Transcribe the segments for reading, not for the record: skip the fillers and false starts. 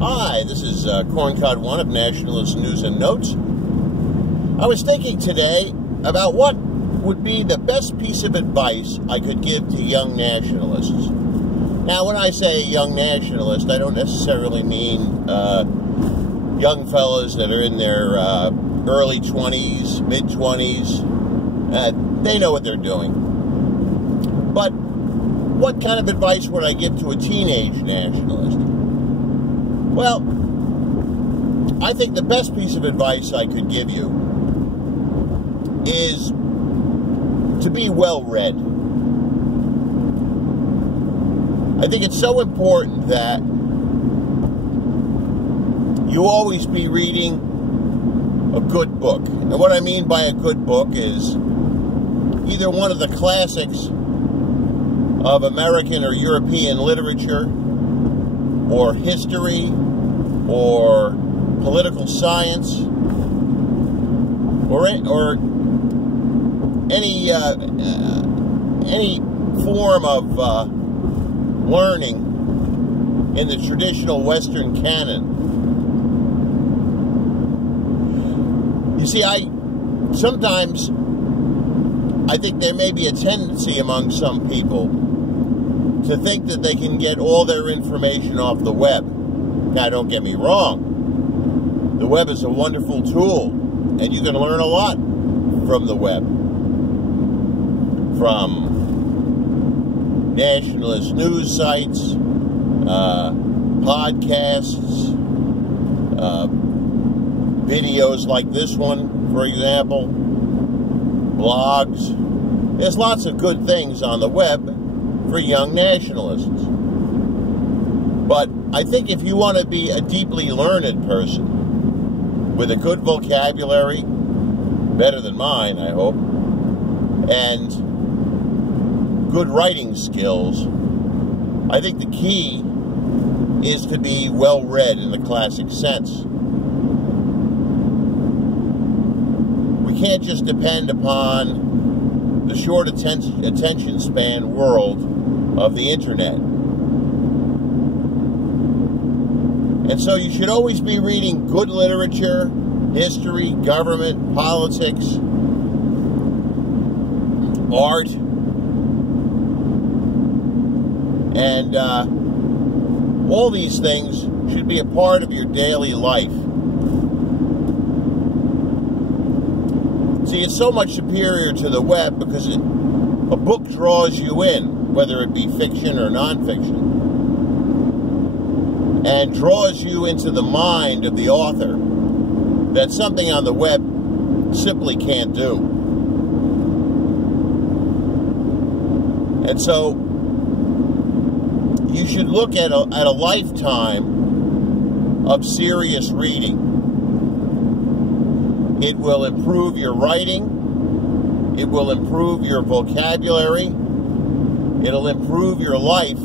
Hi, this is Corncod One of Nationalist News and Notes. I was thinking today about what would be the best piece of advice I could give to young nationalists. Now, when I say young nationalist, I don't necessarily mean young fellas that are in their early 20s, mid-20s. They know what they're doing. But what kind of advice would I give to a teenage nationalist? Well, I think the best piece of advice I could give you is to be well-read. I think it's so important that you always be reading a good book. And what I mean by a good book is either one of the classics of American or European literature, or history, or political science, or any form of learning in the traditional Western canon. You see, sometimes I think there may be a tendency among some people to think that they can get all their information off the web. Now, don't get me wrong. The web is a wonderful tool, and you can learn a lot from the web. From nationalist news sites, podcasts, videos like this one, for example, blogs. There's lots of good things on the web for young nationalists. But I think if you want to be a deeply learned person with a good vocabulary, better than mine, I hope, and good writing skills, I think the key is to be well-read in the classic sense. We can't just depend upon the short attention span world of the internet. And so you should always be reading good literature, history, government, politics, art, and all these things should be a part of your daily life. See, it's so much superior to the web because a book draws you in, whether it be fiction or nonfiction, and draws you into the mind of the author that something on the web simply can't do. And so you should look at a lifetime of serious reading. It will improve your writing. It will improve your vocabulary. It'll improve your life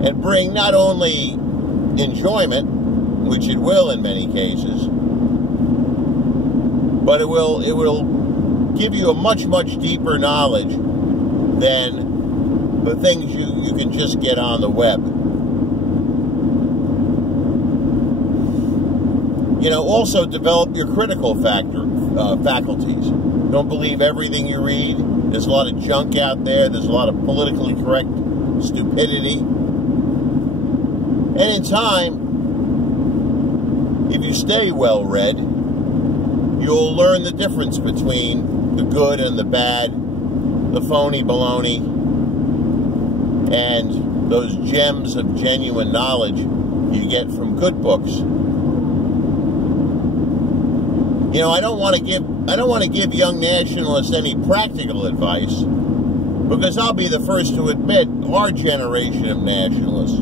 and bring not only enjoyment, which it will in many cases, but it will give you a much, much deeper knowledge than the things you can just get on the web. You know, also develop your critical faculties. Don't believe everything you read. There's a lot of junk out there. There's a lot of politically correct stupidity. And in time, if you stay well-read, you'll learn the difference between the good and the bad, the phony baloney, and those gems of genuine knowledge you get from good books. You know, I don't want to give young nationalists any practical advice, because I'll be the first to admit our generation of nationalists,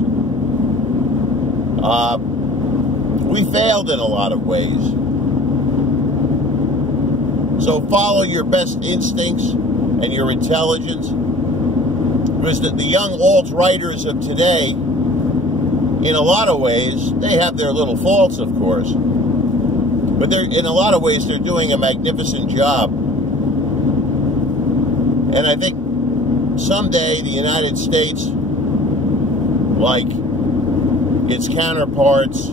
we failed in a lot of ways. So follow your best instincts and your intelligence, because the young alt-writers of today, in a lot of ways, they have their little faults, of course, but in a lot of ways, they're doing a magnificent job. And I think someday the United States, like its counterparts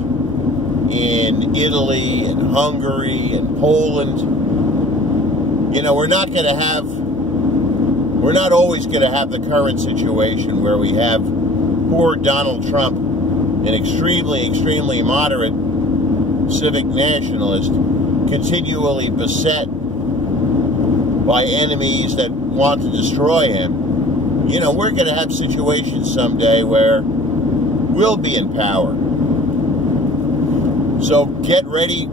in Italy and Hungary and Poland. You know, we're not always going to have the current situation where we have poor Donald Trump, an extremely moderate civic nationalist, continually beset by enemies that want to destroy him. You know, we're going to have situations someday where we'll be in power. So get ready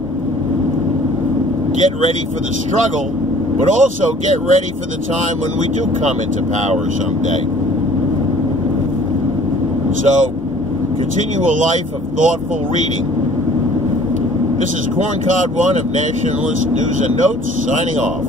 for the struggle, but also get ready for the time when we do come into power someday. So continue a life of thoughtful reading. This is Corncod One of Nationalist News and Notes, signing off.